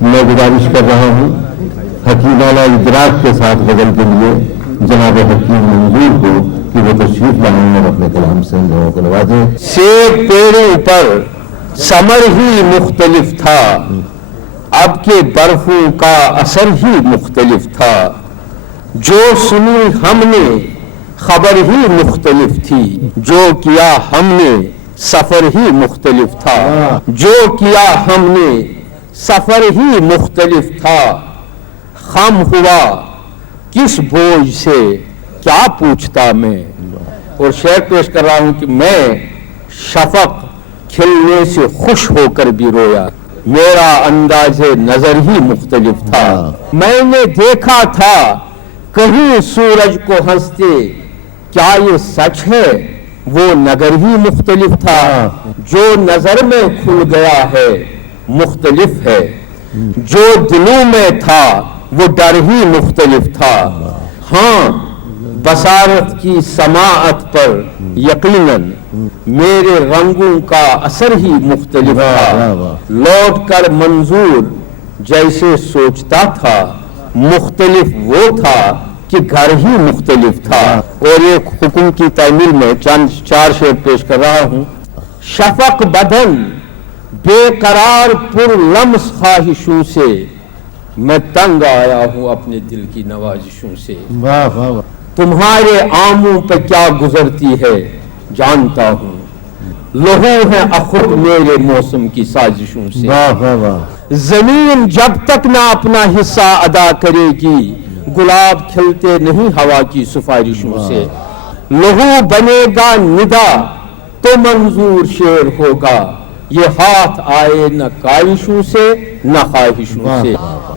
میں گزارش کر رہا ہوں حکیمانہ ادراک کے ساتھ غزل کے لیے جناب حکیم منظور کو کہ وہ تشریف لائیں اور اپنے کلام سے ان لوگوں کو نوازیں۔ سیب پیڑوں پر ثمر ہی مختلف تھا، اب کے برفوں کا اثر ہی مختلف تھا، جو سنی ہم نے خبر ہی مختلف تھی، جو کیا ہم نے سفر ہی مختلف تھا، جو کیا ہم نے سفر ہی مختلف تھا، خم ہوا کس بوجھ سے کیا پوچھتا میں۔ اور شعر پیش کر رہا ہوں کہ میں شفق کھلنے سے خوش ہو کر بھی رویا، میرا انداز نظر ہی مختلف تھا، میں نے دیکھا تھا کہیں سورج کو ہنستے، کیا یہ سچ ہے وہ نگر ہی مختلف تھا، جو نظر میں کھل گیا ہے مختلف ہے، جو دلوں میں تھا وہ ڈر ہی مختلف تھا، ہاں بصارت کی سماعت پر یقیناً میرے رنگوں کا اثر ہی مختلف تھا، لوٹ کر منظور جیسے سوچتا تھا، مختلف وہ تھا کہ گھر ہی مختلف تھا۔ اور ایک حکم کی تعمیل میں چار شعر پیش کر رہا ہوں۔ شفق بدن بے قرار پر لمس خواہشوں سے، میں تنگ آیا ہوں اپنے دل کی نوازشوں سے، تمہارے آموں پہ کیا گزرتی ہے جانتا ہوں، لہو ہے اخود میرے موسم کی سازشوں سے، زمین جب تک نہ اپنا حصہ ادا کرے گی، گلاب کھلتے نہیں ہوا کی سفارشوں سے، لہو بنے گا ندا تو منظور شعر ہوگا، یہ ہاتھ آئے نہ کاوشوں سے نہ خواہشوں سے۔